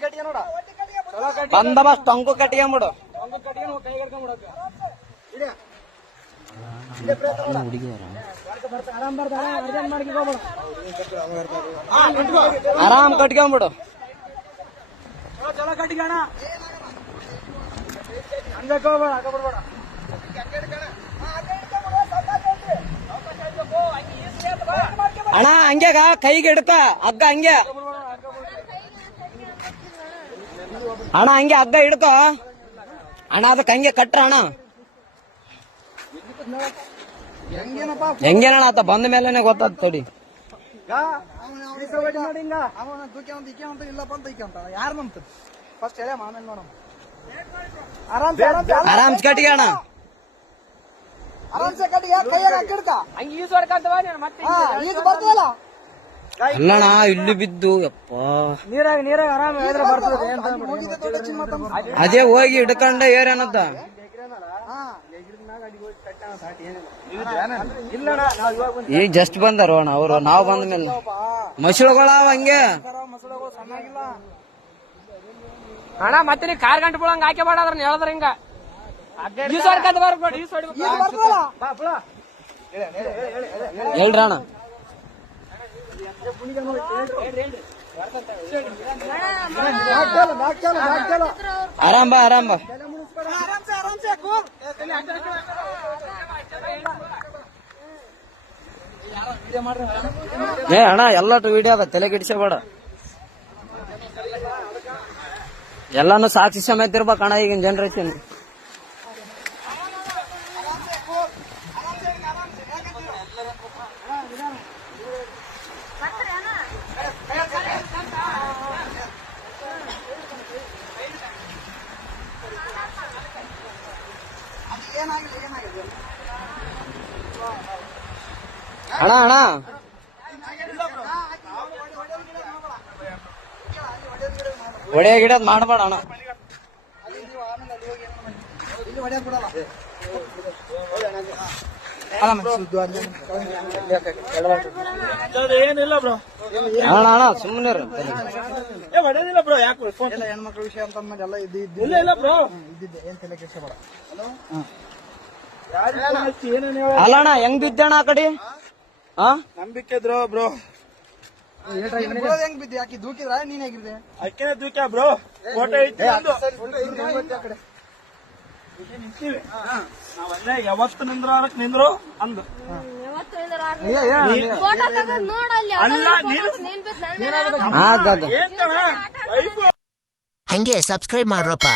ಕಟ್ಟಿಗೆ ನೋಡ. ಕಟ್ಕೊಂಬಿಡು ಕೈ ಹಿಡ್ಕೊಂಡ್ಬಿಡಕ್ಕ ಆರಾಮ್ ಕಟ್ಕೊಂಬಿಡು ಚಲೋ ಹೋಗ್ಬೇಡ ಅಣ್ಣ ಹಂಗ್ಯಾಗ ಕೈಗೆ ಇಡ್ತ ಹಗ್ಗ ಹಂಗೆ. ಅಣ್ಣ ಹಂಗೆ ಹಗ್ಗ ಹಿಡ್ಕೋ. ಅಣ್ಣ ಅದಕ್ಕೆ ಹಂಗೆ ಕಟ್ರ ಅಣ್ಣ. ಹೆಂಗೇನಪ್ಪ ಹೆಂಗೇನಣ್ಣ ಆತ? ಬಂದ ಮೇಲೆ ಗೊತ್ತಾದ್ ತೋಡಿ. ಆರಾಮ್ ಕಟ್ಗೆ ಅಣ್ಣ. ಆರಾಮ್ಸೆ ಕಟ್ಟಿಗೆ ಕೈಯಾಗ ಹಾಕಿಡ್ಕ ಹಂಗ ಈಸ್ವರ್ಕಂತವ ನೀನು ಮತ್ತೆ ಈಗ ಬರ್ತದಲ್ಲ? ಅಲ್ಲಣ್ಣ ಇಲ್ಲಿ ಬಿದ್ದು ಯಪ್ಪ. ನೀರಾಗ ನೀರಾಗ ಆರಾಮ ಹೇಳಿದ್ರೆ ಬರ್ತದೆ ಅದೇ ಹೋಗಿ ಹಿಡ್ಕೊಂಡ ಏರೇನತ್ತ ಈ ಈಗ ಜಸ್ಟ್ ಬಂದಾರ ಅಣ್ಣ ಅವರು ನಾವು ಬಂದ ಮೇಲೆ. ಮಸಳುಗಳ ಹಂಗೆ. ಅಣ್ಣ ಮತ್ತೆ ನೀ ಕಾರ್ ಗಂಟೆ ಬಿಡಂಗ ಹಾಕಿ ಬೇಡ ಅದ್ರ ಹೇಳಿದ್ರ ಹಿಂಗ. ಹೇಳ್ರಣ್ಣ ಬಿಡ ಹೇಳ್ರ ಅಣ್ಣ ನಾಕ್ ಚಾಲು ನಾಕ್ ಚಾಲು ನಾಕ್ ಚಾಲು ಆರಾಮ್ ಆರಾಮ ಏ ಅಣ್ಣ ಎಲ್ಲಟು ವಿಡಿಯೋ ಅದ ತಲೆ ಕೆಡಿಸಬೇಡ ಎಲ್ಲಾನು ಸಾಕ್ಷಿ ಸಮೇತ ಇರ್ಬೇಕು ಅಣ್ಣ ಈಗಿನ ಜನರೇಷನ್ ಅಣ್ಣ ಅಣ್ಣ. ಒಡೆ ಗಿಡದ್ ಮಾಡಬೇಡ ಅಣ್ಣ. ಏನಿಲ್ಲ ಬ್ರೋ. ಅಣ್ಣ ಅಣ್ಣ ಸುಮ್ಮನೆ ಹೊಡೆದಿಲ್ಲ ಬ್ರೋ ಯಾಕೆ ಎಲ್ಲ ಹೆಣ್ಮಕ್ಳ ವಿಷಯ ಅಂತ ಅಂದ್ಮೇಲೆ ಎಲ್ಲ ಇದ್ದು ಇದ್ದು. ಇಲ್ಲ ಇಲ್ಲ ಬ್ರೋ. ಇದ್ದಿದ್ದೆ ಏನ್ ತಲೆ ಕೆಡ್ಸ್ಕೊಬೇಡ ಏನೇನು ಅಲ್ಲ ಅಣ್ಣ ಹೆಂಗ್ ಬಿದ್ದಣ್ಣ ಆ ಕಡೆ? ನಂಬಿಕೆ ಇದ್ರು ಬ್ರೋ. ಹೆಂಗ್ ಬಿದ್ದಿ? ದೂಕಿದ್ರ? ನೀನ್ ಹೇಗಿದ್ದೆ ಅಕ್ಕೇನೆ ದೂಕ್ಯ ಬ್ರೋ? ಫೋಟೋ ಐತಿ ನಿಂತೀವಿ. ನಾವಲ್ಲೇ ಯಾವತ್ತು ನಿಂದ್ರ ನಿಂದ್ರು? ಅಂದು. ಫೋಟೋ ತಗೊಂಡ್ ನೋಡಲ್ಲಿ ಅಲ್ಲ, ನೀನು- ನೀನ್ ಬಿದ್ದು ನನ್ನ ಏನ್ ವೈಫ್. ಹಂಗೆ ಸಬ್ಸ್ಕ್ರೈಬ್ ಮಾಡ್ರಪ್ಪ.